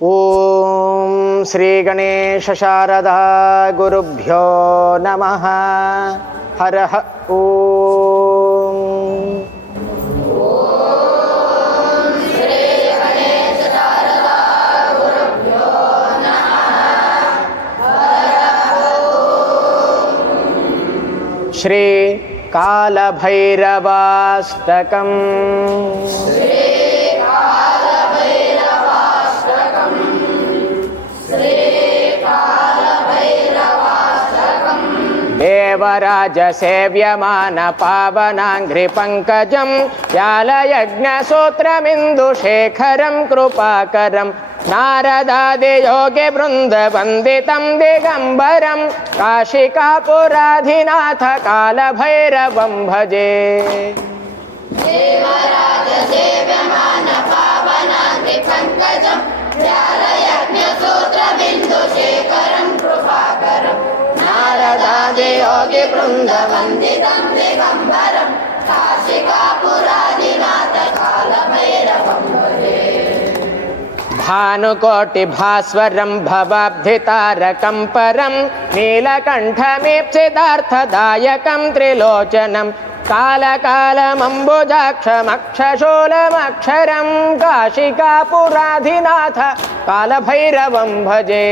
ಓಂ ಶ್ರೀ ಗಣೇಶ ಶಾರದಾ ಗುರುಭ್ಯೋ ನಮಃ. ಹರಃ ಓಂ. ಶ್ರೀ ಕಾಲಭೈರವಾಷ್ಟಕಂ. ದೇವರಾಜ ಸೇವ್ಯಮಾನ ಪಾವನಾಂಘ್ರಿ ಪಂಕಜಂ ವ್ಯಾಲಯಜ್ಞಸೂತ್ರಮಿಂದು ಶೇಖರಂ ಕೃಪಾಕರಂ ನಾರದಾದಿ ಯೋಗಿ ವೃಂದ ವಂದಿತಂ ದಿಗಂಬರಂ ಕಾಶಿಕಾಪುರಾಧಿನಾಥ ಕಾಲಭೈರವಂ ಭಜೆ. ದೇವರಾಜ ಸೇವ್ಯಮಾನ ಪಾವನಾಂಘ್ರಿ ಪಂಕಜಂ ವ್ಯಾಲಯಜ್ಞಸೂತ್ರಮಿಂದು ಶೇಖರಂ ಕೃಪಾಕರಂ ನಾರದಾದಿ ಯೋಗಿ ವೃಂದ ವಂದಿತಂ ದಿಗಂಬರಂ ಕಾಶಿಕಾಪುರಾಧಿನಾಥ ಕಾಲಭೈರವಂ ಭಜೆ. ಭಾನುಕೋಟಿ ಭಾಸ್ವರಂ ಭವಾಬ್ಧಿತಾರಕಂ ಪರಂ ನೀಲಕಂಠಮೀಪ್ಸಿತಾರ್ಥದಾಯಕಂ ತ್ರಿಲೋಚನಂ ಕಾಲಕಾಲಮಂಬುಜಾಕ್ಷಮಕ್ಷಶೂಲಮಕ್ಷರಂ ಕಾಶಿಕಾಪುರಾಧಿನಾಥ ಕಾಲಭೈರವಂ ಭಜೆ.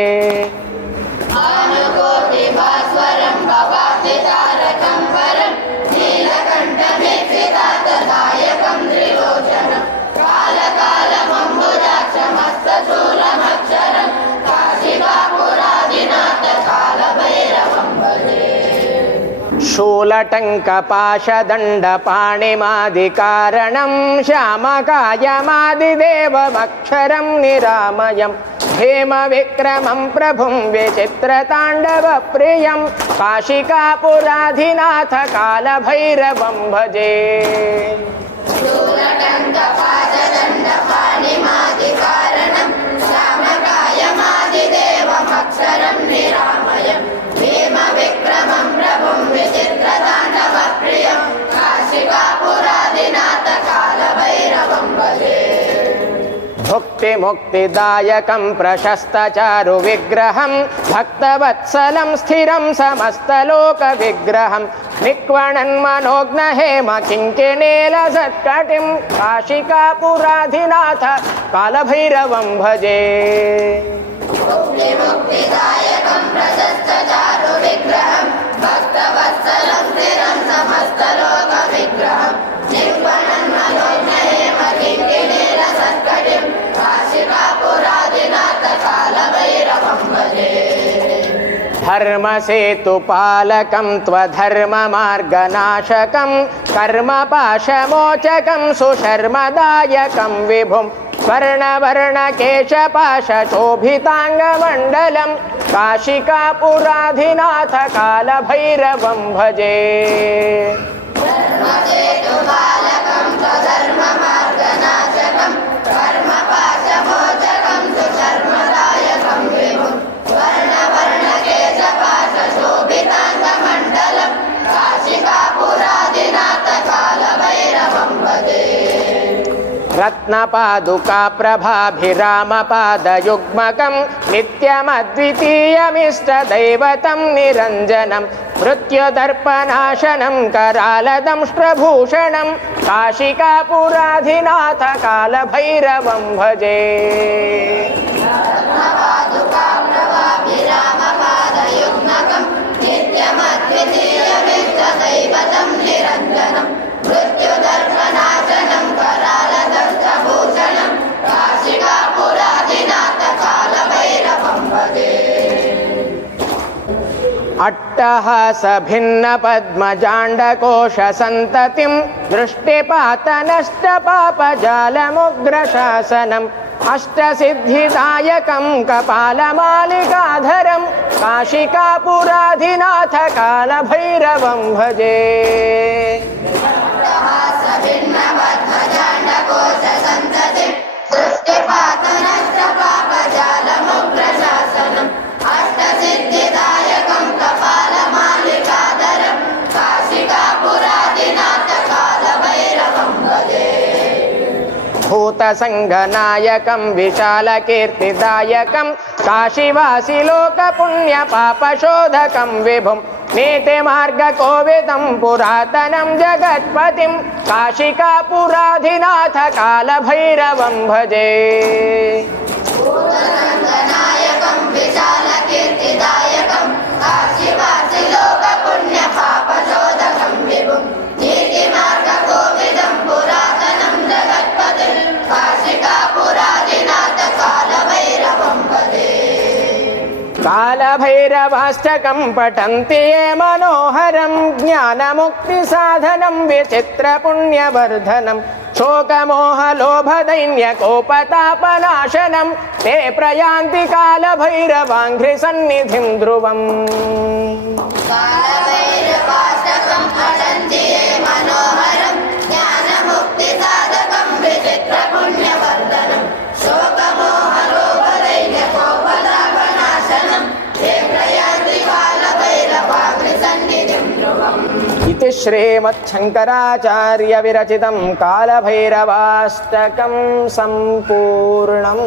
ಭಾನುಕೋಟಿ ಭಾಸ್ವರಂ ಭವಾಬ್ಧಿತಾರಕಂ ಪರಂ ನೀಲಕಂಠಮೀಪ್ಸಿತಾರ್ಥದಾಯಕಂ ತ್ರಿಲೋಚನಂ ಕಾಲಕಾಲಮಂಬುಜಾಕ್ಷಮಸ್ತಶೂಲಮಕ್ಷರಂ ಕಾಶಿಕಾಪುರಾಧಿನಾಥ ಕಾಲಭೈರವಂ ಭಜೆ. ಶೂಲಟಂಕಪಾಶದಂಡಪಾಣಿಮಾದಿಕಾರಣಂ ಶ್ಯಾಮಕಾಯಮಾದಿದೇವಮಕ್ಷರಂ ನಿರಾಮಯಂ ಹೇಮವಿಕ್ರಮಂ ಪ್ರಭುಂ ವಿಚಿತ್ರತಾಂಡವಪ್ರಿಯಂ ಕಾಶಿಕಾಪುರಾಧಿನಾಥ ಕಾಲಭೈರವಂ ಭಜೆ. ಶೂಲಟಂಕಪಾಶದಂಡಪಾಣಿಮಾದಿಕಾರಣಂ ಶ್ಯಾಮಕಾಯಮಾದಿದೇವಮಕ್ಷರಂ ನಿರಾಮಯಂ ಹೇಮವಿಕ್ರಮಂ ಪ್ರಭುಂ ವಿಚಿತ್ರತಾಂಡವಪ್ರಿಯಂ ಕಾಶಿಕಾಪುರಾಧಿನಾಥ ಕಾಲಭೈರವಂ ಭಜೆ. ಭುಕ್ತಿ ಮುಕ್ತಿದಾಯಕಂ ಪ್ರಶಸ್ತಚಾರು ವಿಗ್ರಹಂ ಭಕ್ತವತ್ಸಲಂ ಸ್ಥಿರಂ ಸಮಸ್ತಲೋಕ ವಿಗ್ರಹಂ ನಿಕ್ವಣನ್ ಮನೋಜ್ಞ ಹೇಮ ಕಿಂಕಿಣೇಲ ಸತ್ಕಟಿಂ ಕಾಶಿಕಾಪುರಾಧಿನಾಥ ಕಾಲಭೈರವಂ ಭಜೆ. ಮುಕ್ತಿದಾಯಕಂ ಪ್ರಶಸ್ತಚಾರು ವಿಗ್ರಹಂ ಭಕ್ತವತ್ಸಲಂ ಸ್ಥಿರಂ ಸಮಸ್ತಲೋಕ ವಿಗ್ರಹಂ ನಿಕ್ವಣನ್ ಮನೋಜ್ಞ ಹೇಮ ಕಿಂಕಿಣೇಲ ಸತ್ಕಟಿಂ ಕಾಶಿಕಾಪುರಾಧಿನಾಥ ಕಾಲಭೈರವಂ ಭಜೆ. ಧರ್ಮಸೇತುಪಾಲಕಂ ತ್ವಧರ್ಮಮಾರ್ಗನಾಶಕಂ ಕರ್ಮಪಾಶಮೋಚಕಂ ಸುಶರ್ಮದಾಯಕಂ ವಿಭುಂ ಸ್ವರ್ಣವರ್ಣಕೇಶಪಾಶೋಭಿತಾಂಗಮಂಡಲಂ ಕಾಶಿಕಾಪುರಾಧಿನಾಥ ಕಾಲಭೈರವಂ ಭಜೆ. ಧರ್ಮಸೇತುಪಾಲಕಂ ಸ್ವಧರ್ಮಮಾರ್ಗನಾಶಕಂ ಕರ್ಮಪಾಶಮೋಚಕಂ ಸುಶರ್ಮದಾಯಕಂ ವಿಭುಂ ಸ್ವರ್ಣವರ್ಣಕೇಶಪಾಶೋಭಿತಾಂಗಮಂಡಲಂ ಕಾಶಿಕಾಪುರಾಧಿನಾಥ ಕಾಲಭೈರವಂ ಭಜೆ. ರತ್ನಪಾದುಕಾ ಪ್ರಭಾಭಿರಾಮಪಾದಯುಗ್ಮಕಂ ನಿತ್ಯಮದ್ವಿತೀಯಮಿಷ್ಟದೈವತಂ ನಿರಂಜನಂ ಮೃತ್ಯುದರ್ಪನಾಶನಂ ಕರಾಲದಂಷ್ಟ್ರಭೂಷಣಂ ಕಾಶಿಕಾಪುರಾಧಿನಾಥ ಕಾಲಭೈರವಂ ಭಜೆ. ರತ್ನಪಾದುಕಾ ಪ್ರಭಾಭಿರಾಮಪಾದಯುಗ್ಮಕಂ ನಿತ್ಯಮದ್ವಿತೀಯಮಿಷ್ಟದೈವತಂ ನಿರಂಜನಂ ಮೃತ್ಯುದರ್ಪನಾಶನಂ ಕರಾಲದಂಷ್ಟ್ರಭೂಷಣಂ ಕಾಶಿಕಾಪುರಾಧಿನಾಥ ಕಾಲಭೈರವಂ ಭಜೆ. ಅಟ್ಟಹಾಸ ಭಿನ್ನ ಪದ್ಮಜಾಂಡಕೋಶ ಸಂತತಿಂ ದೃಷ್ಟಿಪಾತನಷ್ಟ ಪಾಪಜಾಲಮುಗ್ರಶಾಸನಂ ಅಷ್ಟಸಿದ್ಧಿದಾಯಕಂ ಕಪಾಲಮಾಲಿಕಾಧರಂ ಕಾಶಿಕಾಪುರಾಧಿನಾಥ ಕಾಲಭೈರವಂ ಭಜೆ. ಭಿನ್ನಪದ್ಮಜಾಂಡಕೋಶ ಸಂತತಿಂ ದೃಷ್ಟಿಪಾತನಷ್ಟ ಪಾಪಜಾಲಮುಗ್ರಶಾಸನಂ ಅಷ್ಟಸಿದ್ಧಿದಾಯಕಂ ಕಪಾಲಮಾಲಿಕಾಧರಂ ಕಾಶಿಕಾಪುರಾಧಿನಾಥ ಕಾಲಭೈರವಂ ಭಜೆ. ಭೂತ भूतसङ्घनायकं विशालकीर्तिदायकं काशीवासी लोकपुण्यपापशोधकं विभुं नीतिमार्गकोविदं पुरातनं जगत्पतिं काशिकापुराधिनाथ कालभैरवं भजे भूतसङ्गनायकं विशालकीर्तिदायकं काशीवासी लोकपुण्यपापशोधकं विभुं नीतिमार्गकोविदं पुरातनं जगत्पतिं काशिकापुराधिनाथ कालभैरवं भजे कालभैरवाष्टकं पठन्ति ये मनोहरं ज्ञानमुक्तिसाधनं विचित्रपुण्यवर्धनं शोकमोहलोभदैन्यकोपतापनाशनं ते प्रयान्ति कालभैरवाङ्घ्रिसन्निधिं ध्रुवम् कालभैरवाष्टकं पठन्ति ये मनोहरं ज्ञानमुक्तिसाधकं विचित्रपुण्यवर्धनं शोकमोहलोभदैन्यकोपतापनाशनं ते प्रयान्ति कालभैरवाङ्घ्रिसन्निधिं ध्रुवम् इति श्रीमच्छङ्कराचार्य विरचितं कालभैरवाष्टकं सम्पूर्णम्।